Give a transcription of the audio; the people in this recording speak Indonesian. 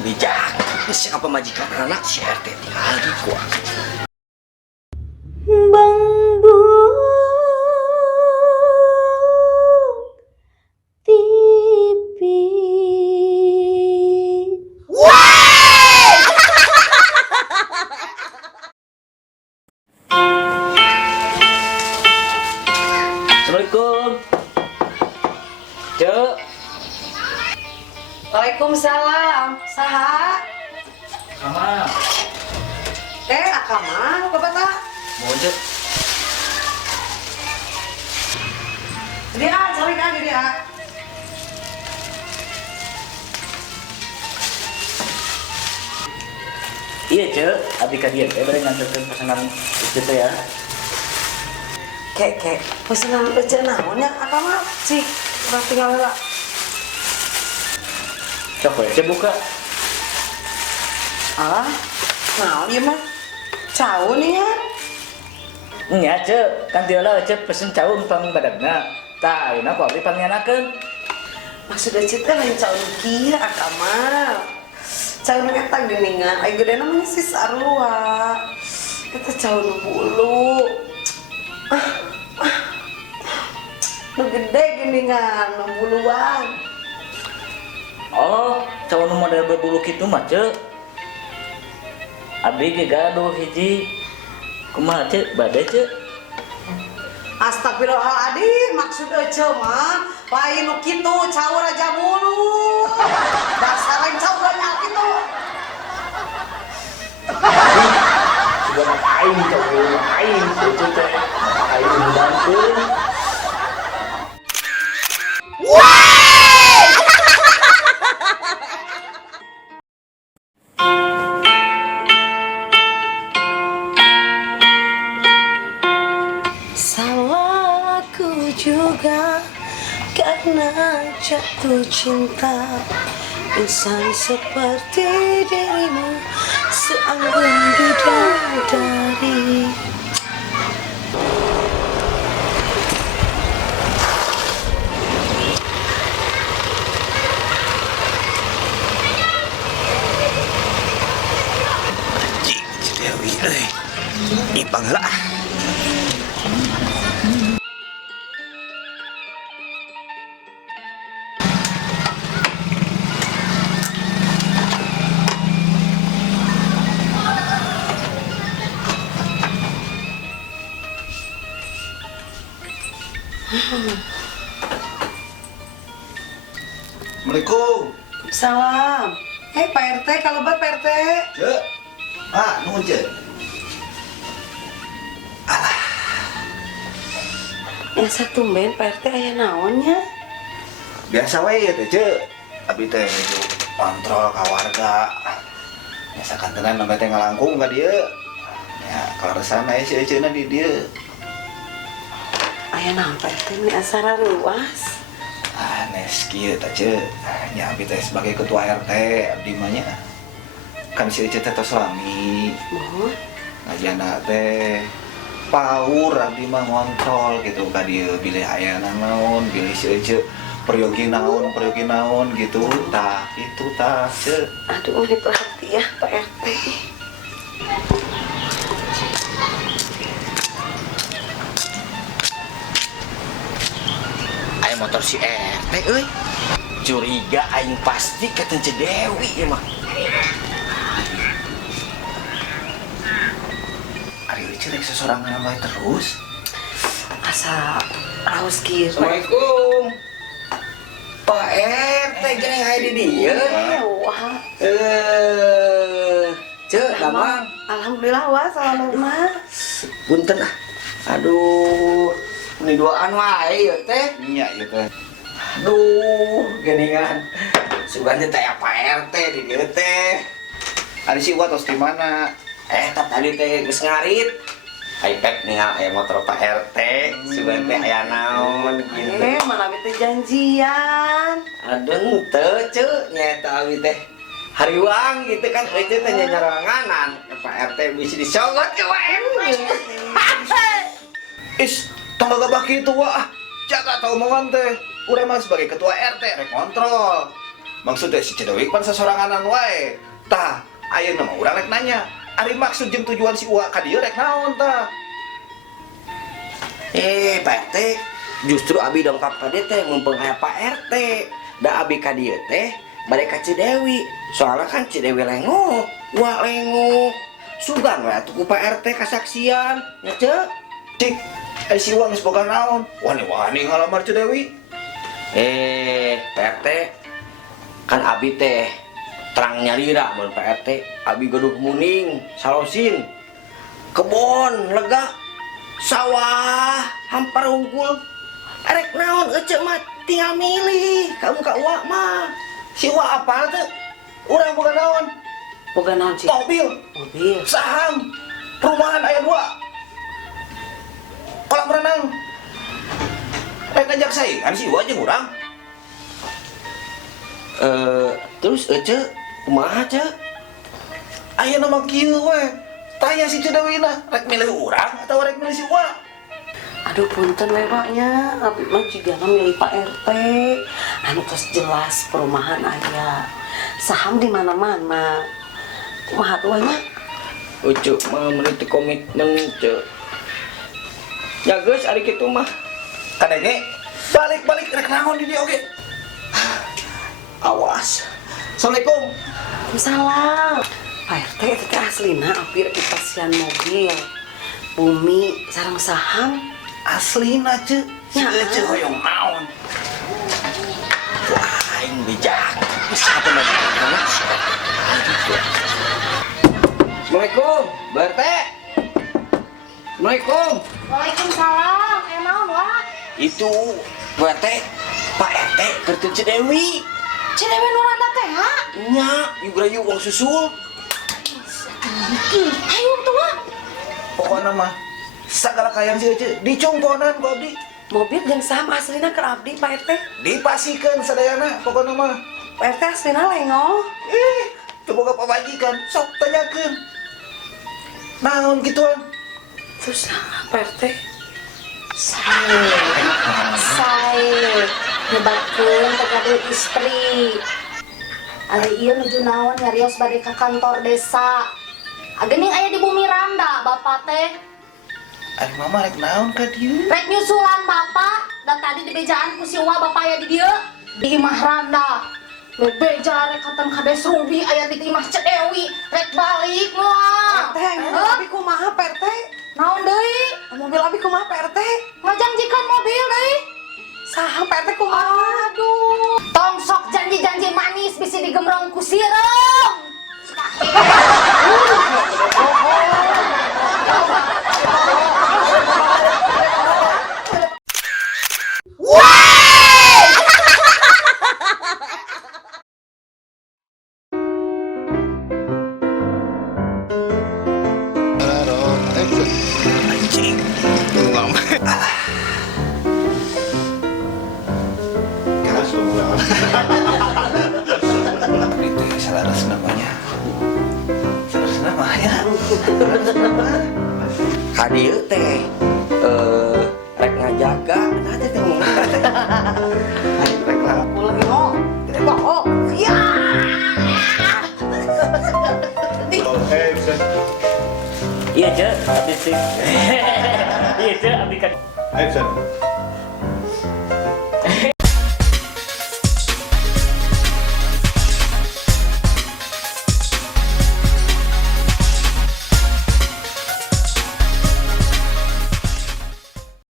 bijak. Siapa majikan anak si RT tinggal di gua. Bang Bu TV. Assalamualaikum. Cek. Waalaikumsalam. Saha? Sama. Akaman, apa tak? Mau cek. Dia cari kan dia. Iya cek, abdi kadieu teh bari nganterkeun pesanan itu teh ya. Kek, pesanan ece naonnya akaman sih. Urang tinggal heula. Sok we cek buka. Alah, naon ieu mah? Caun ya. Nya cek, kan dia lah cek pesen caun pang badagna. Tah ayeuna ku abdi pangianakeun. Maksud ece teh lain caun kieu akaman. Caun eta geuningan, aya gede namanya si sarua. Eta caun bulu. Nu gede geuningan, nu buluan. Oh, caun nu model berbulu kitu mah cek. Abdi ge gaduh hiji. Kumaha cek, bade cek? Astagfirullahaladzim, maksud ece mah lain nu kitu, caur aja bulu. Dasar lain caur banyak kitu. Sudah aing caun aing cek teh. Aing bantuin. Salah aku juga karena jatuh cinta. Insan seperti dirimu seanggun bidadari. Cik, Dewi euy. Ipang heula. Assalamualaikum. Salam. Pak RT, kalau Pak RT. Cek. Nuhun cek. Biasa tumben Pak RT aya naonnya? Biasa wae ya teh cek. Abi teh nuju kontrol ka warga. Biasa kantenan namanya teh ngalangkung ka dieu. Ya, kalaresan aya si eceuna di dieu. Aya naon Pak RT ini asara luas. Nes kieu tah cek. Nya abi teh sebagai ketua RT abdi mah nya. Kan si ece teh tos lami. Mohon. Ngajana teh paur abdi mah ngontrol gitu ka dieu bilih aya naon, bilih si ece peryogi naon gitu. Tah itu tah cek. Aduh, itu hati ya Pak RT. Aya motor si RT euy. Curiga aing pasti ka teu Dewi ieu mah. Ari ece rek sesorangan wae terus. Asa raos kieu. Assalamualaikum. Pak RT gini aya di dieu. Wah. Cek, damang. Alhamdulillah wah salam mah. Punten ah. Aduh, ini duaan wae ieu teh. Nya ieu teh. Aduh, geningan. Sugan teh aya Pak RT di dieu teh. Ari si Wa tos di mana? Tadi teh geus ngarit. iPad ningal aya motor Pak RT, sugan teh aya naon gitu. Mana teh janjian. Aduh, teu ceuk nyaeta abi teh. Hariwang gitu kan, euy teh nyaranganan. Pak RT bisa disogot ke WM. Is, tong gagabah kitu Wa. Jaga tau omongan teh. Urang mah sebagai ketua RT rek kontrol. maksudnya si Cedewi pan sasoranganan wae. Tah, ayeuna mah urang rek nanya, ari maksud jeung tujuan si Uwa ka dieu rek naon tah? Pak RT, justru abi dongkap ka dieu teh mumpung aya Pak RT. Da abi ka dieu teh bade ka Cidewi. Soalnya kan Cidewi lengo, Uwa lengo. Sugan we atuh ku Pak RT kasaksian, nya Cek. Cik, si Uwa geus boga naon? Wani-wani ngalamar Cedewi. Pak RT, kan abi teh terang nyarira mun Pak RT. Abi gaduh muning, salosin, kebon, lega, sawah, hampar unggul. Erek naon ece mah tinggal milih. Kamu ka Uwa mah. Si Uwa apal teh? Urang boga naon? Boga naon sih? Mobil, Mobil. saham, perumahan aya 2. Kolam renang. Rek ngajak saingan si Uwa jeung urang. Terus ece kumaha Cek? Ayeuna mah kieu we. Tanya si Cedewina, rek milih urang atau rek milih si Uwa? Aduh punten we Paknya, abi mah jigana milih Pak RT. Anu tos jelas perumahan aya. Saham di mana-mana. Kumaha tuh nya? Ucu mah meniti komitmen Cek. Ya geus ari kitu mah. Kadenge balik-balik rek naon di dieu oge. Awas. Assalamualaikum. Salam. Pak RT itu teh aslina abi rek dipasian mobil, bumi, sareng saham. Aslina ce. Si Ya. Ece hoyong naon? Wah, aing bijak. Siapa lagi? Assalamualaikum, Pak RT. Assalamualaikum. Waalaikumsalam. Naon Wak? Itu Pak RT, Pak RT kertu Cidewi. Cidewi nu rada teh ha? Nya, yugrayu uang susul. Ayo tuh Wak. Pokona mah sagala kayang si Ece dicungponan ku abdi. Mobil jeung saham aslina keur abdi Pak RT. Dipasikeun sadayana pokona mah. Pak RT aslina lengo. Teu boga pabajikan, sok tanyakeun. Naon gituan? Terus Pak RT Saya nyebatkeun tegadu istri. Ari ieu nuju naon nyarios bade ka kantor desa. Agening aya di Bumi Randa Bapak teh. Ari mama rek naon ka dieu? Rek nyusulan Bapak, da tadi di bejaan ku si Uwa Bapak aya di dieu di Imah Randa. Nu beja rek katan kades Ruby aya di Imah Cedewi, rek balik moal. Pak RT, abi kumaha Pak RT? Naon deui? Mobil abi kumaha Pak RT? Ngajanjikan mobil deui. Saham Pak RT kumaha? Aduh, tong sok janji-janji manis bisa digemrong ku sirem. Anjing. Lama. Keras ngomong. Itu salah namanya. Salah nama ya. Ka dieu teh rek ngajaga, nah teh teh ngomong. Rek lah. Lengo. Oh, iya. Iya, Cek, habis sih. Iya, Cek, abdi kan. Action.